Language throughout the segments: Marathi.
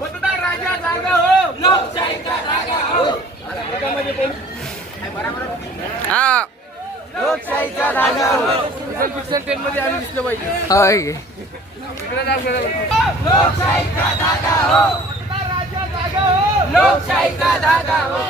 मतदार राजा जागा हो, लोकशाहीचा जागा हो. हा लोकशाहीचा जागा हो. पिक्चर 10 मध्ये आम्ही दिसलो पाहिजे. होय लोकशाहीचा जागा हो, मतदार राजा जागा हो, लोकशाहीचा जागा हो.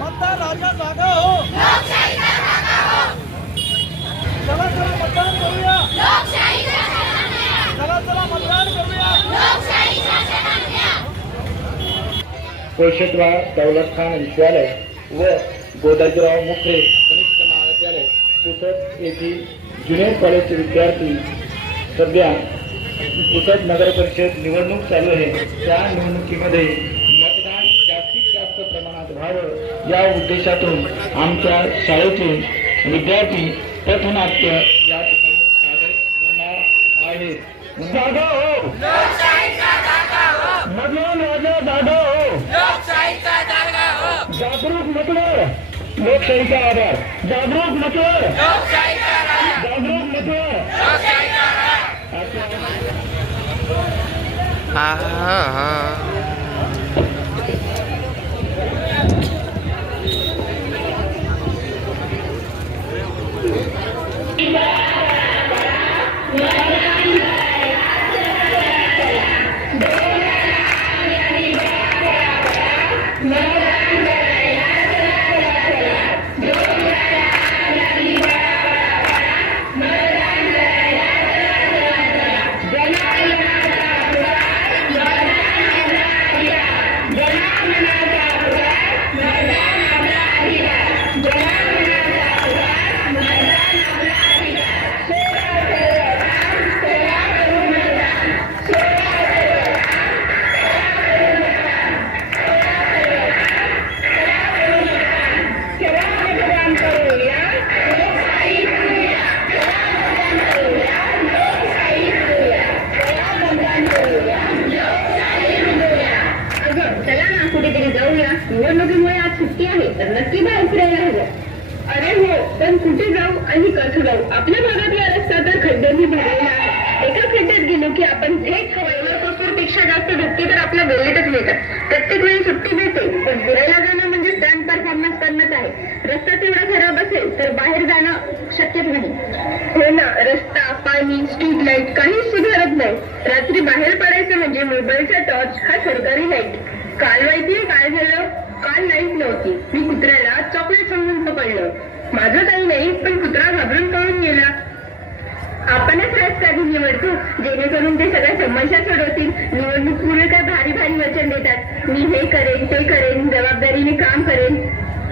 मतदार राजा जागा हो, लोकशाहीचा जागा हो. चला चला मतदान करूया, चला चला मतदान करूया. कोशेतवार दौलत खान विद्यालय व गोदाजीराव मुखरे कनिष्ठ महाविद्यालय पुसद येथील ज्युनियर कॉलेजचे विद्यार्थी सध्या पुसद नगर परिषद निवडणूक चालू आहे. त्या निवडणुकीमध्ये मतदान जास्तीत जास्त प्रमाणात व्हावं या उद्देशातून आमच्या शाळेचे विद्यार्थी पथनाट्य या ठिकाणी सादर करणार आहेत. जागा हो, मतदान राजा जागा हो, जागरूक मतदार लोकशाहीचा आधार. जागरूक मतदार, जागरूक मतदार. हा हा हा निवडणुकीमुळे आज सुट्टी आहे तर नक्की बाहेर फिरायला हवं. अरे हो, पण कुठे जाऊ आणि कसं जाऊ? आपल्या भागातला रस्ता तर खड्ड्यांनी भरलेला आहे. एका खड्ड्यात गेलो की आपण थेट पेक्षा जास्त धक्के तर आपल्या गल्लीतच मिळतात. प्रत्येक वेळी सुट्टी मिळते, पण फिरायला जाणं म्हणजे स्टँड परफॉर्मन्स करणंच आहे. रस्ता तेवढा खराब असेल तर बाहेर जाणं शक्यच नाही. हो ना, रस्ता, पाणी, स्ट्रीट लाईट काहीच सुधारत नाही. रात्री बाहेर पडायचं म्हणजे मोबाईलचा टॉर्च हा सरकारी लाईट. काल माहितीये काय झालं? काल लाईट नव्हती. मी कुत्र्याला चॉकलेट समजून पकडलं. माझं काही नाही, पण कुत्रा घाबरून पळून गेला. आपणच राजकारणी निवडतो जेणेकरून ते सगळ्या समस्या सोडवतील. निवडणूक पूर्वी काय भारी भारी वचन देतात, मी हे करेन ते करेन, जबाबदारीने काम करेन.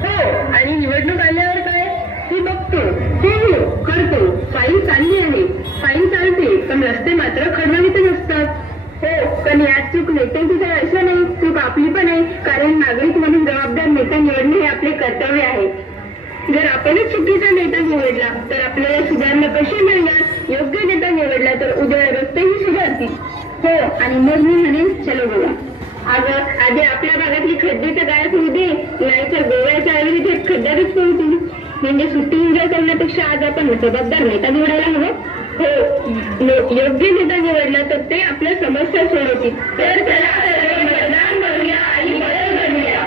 हो, आणि निवडणूक आल्यावर काय? ती बघतो, हो करतो, फाईल चालली आहे, फाईल चालते, पण रस्ते मात्र खडबडीतच असतात. हो, पण यात चूक नेत्यांची तर असं नाही, चूक आपली पण आहे. कारण नागरिक म्हणून जबाबदार नेता निवडणे हे आपले कर्तव्य आहे. जर आपणच चुकीचा नेता निवडला तर आपल्याला सुधारणा कशी मिळणार? योग्य नेता निवडला तर उद्या रस्तेही सुधारतील. हो, आणि मग मी म्हणेन चलो गोवा. अगं, आधी आपल्या भागातली खड्डे तर गायब होऊ दे, नाहीतर गोव्याच्या ऐवजी खड्ड्यातच पोहोचतील. म्हणजे सुट्टी एन्जॉय करण्यापेक्षा आज आपण जबाबदार नेता निवडायला हवं. हो, योग्य नेता निवडला तर ते आपल्या समस्या सोडवतील. तर चला मतदान करूया आणि बदल करूया.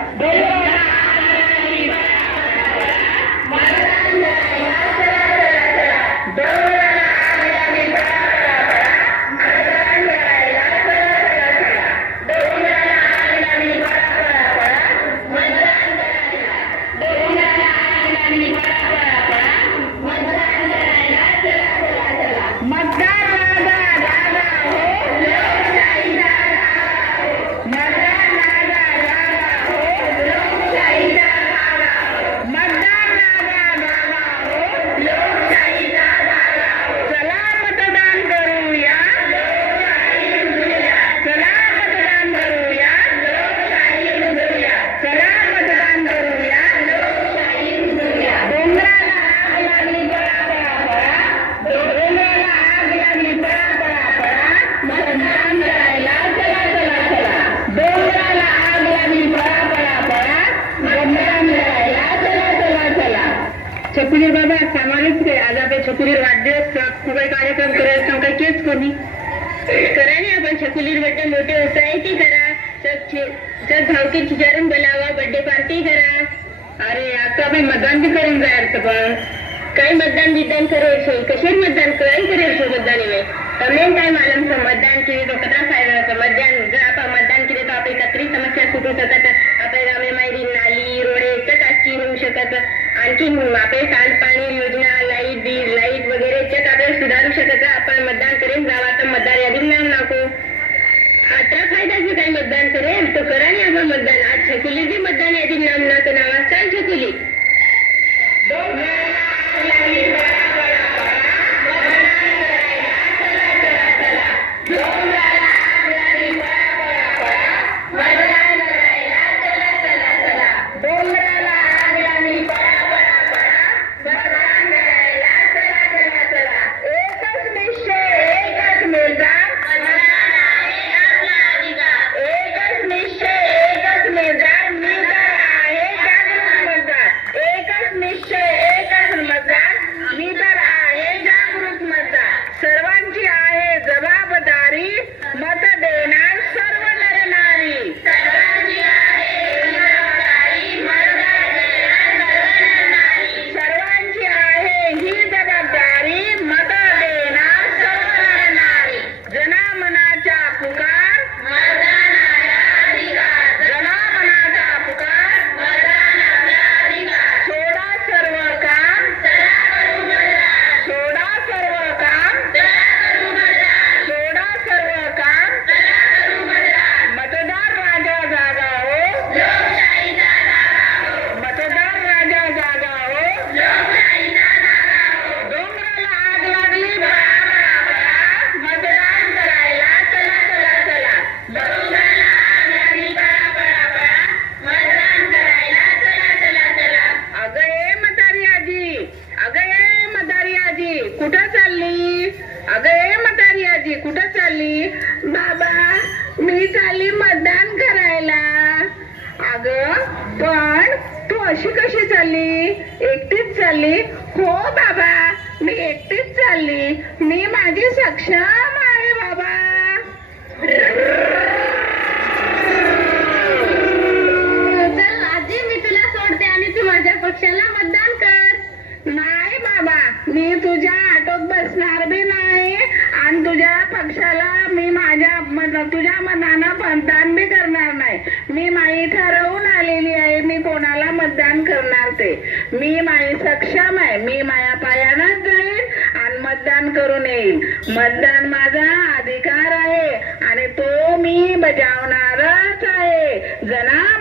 मतदार छकुलीर बाबा सांगायच काय आज आपल्या छकुलीर वाढदिवस खूप कार्यक्रम करायला सांग काय केच कोणी करा नाही आपण छकुलीर बड्डे मोठे सोसायटी करा सब भावकी चिचारून बोलावा बर्थडे पार्टी करा. अरे आता आपण मतदान बी करून जायचं पण काही मतदान विधान करायचं कशावर मतदान काही करायचं मतदान તમને काय मालूम છે મતદાન કેવી તો કતરા ફાયદા છે મતદાન જો આપણે મતદાન કરીએ તો આપણે કતરી સમસ્યા સુટી શકત આપણે ગામે મારી નાલી રોડે ચકાચી होऊ शकत आणखी આપણે सांड पाणी योजना लाईट वगैरे चक આપણે सुधारू शकत आपण मतदान करेन जावा तर मतदार यादीत नाव नाखो आता फायदाचं काय मतदान करेल तो करा नाही आपण मतदान आज छकुली बी मतदान यादीत नाव नाखो नावा चाल छकुली मतदान माझा अधिकार आहे आणि तो मी बजावणारच आहे. जना